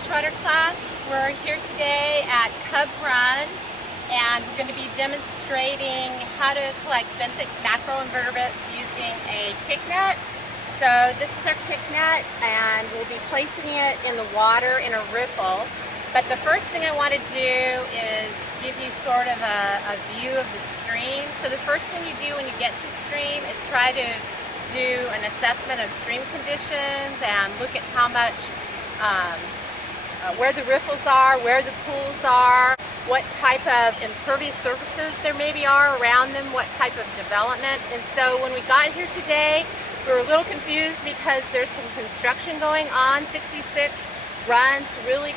freshwater class. We're here today at Cub Run, and we're going to be demonstrating how to collect benthic macroinvertebrates using a kick net. So this is our kick net, and we'll be placing it in the water in a riffle. But the first thing I want to do is give you sort of a view of the stream. So the first thing you do when you get to the stream is try to do an assessment of stream conditions and look at how much, where the riffles are, where the pools are, what type of impervious surfaces there maybe are around them, what type of development. And so when we got here today, we were a little confused because there's some construction going on. 66 runs really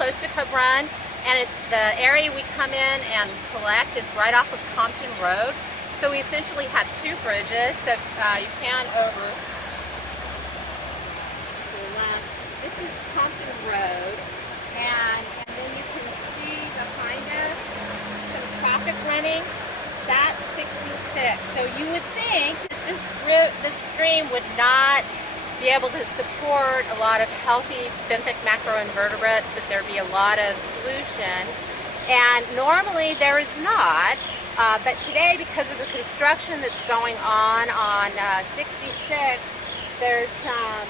close to Cub Run, and the area we come in and collect is right off of Compton Road. So we essentially have two bridges. So you can over to the left. This is Compton Road, and then you can see behind us some traffic running. That's 66. So you would think that this stream would not be able to support a lot of healthy benthic macroinvertebrates, that there'd be a lot of pollution, and normally there is not. But today, because of the construction that's going on 66, there's some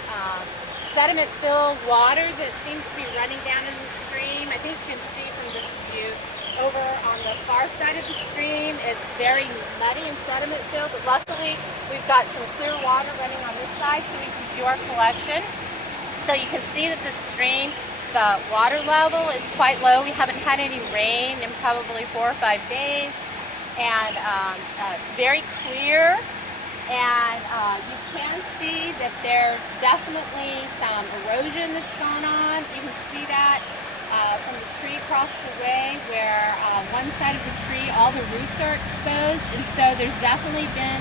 sediment-filled water that seems to be running down in the stream. I think you can see from this view over on the far side of the stream, it's very muddy and sediment-filled, but luckily we've got some clear water running on this side so we can do our collection. So you can see that the stream, the water level is quite low. We haven't had any rain in probably 4 or 5 days. And it's very clear, and you can see that there's definitely some erosion that's going on. You can see that from the tree across the way, where one side of the tree, all the roots are exposed, and so there's definitely been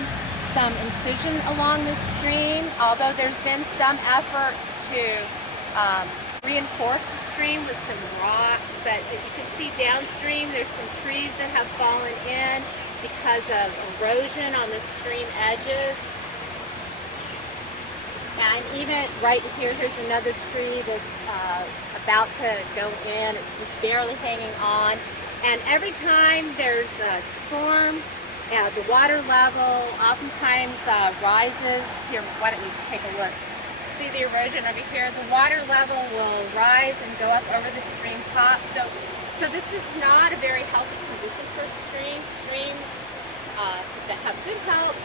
some incision along the stream, although there's been some efforts to reinforce the stream with some rocks. But as you can see downstream, there's some trees that have fallen in because of erosion on the stream edges. And even right here, here's another tree that's about to go in. It's just barely hanging on. And every time there's a storm, the water level oftentimes rises. Here, why don't you take a look? See the erosion over here? The water level will rise and go up over the stream top. So this is not a very healthy condition for streams. Streams that have good health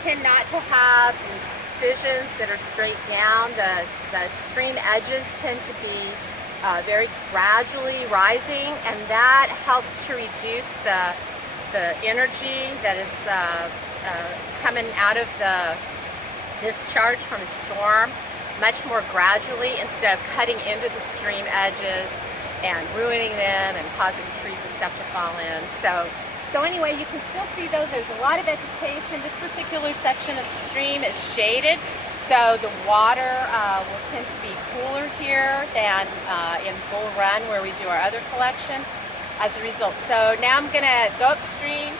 tend not to have incisions that are straight down. The stream edges tend to be very gradually rising, and that helps to reduce the energy that is coming out of the discharge from a storm much more gradually, instead of cutting into the stream edges and ruining them and causing trees and stuff to fall in. So anyway, you can still see though there's a lot of vegetation. This particular section of the stream is shaded, so the water will tend to be cooler here than in Bull Run, where we do our other collection, as a result. So now I'm going to go upstream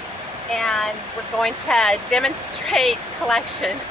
and we're going to demonstrate collection.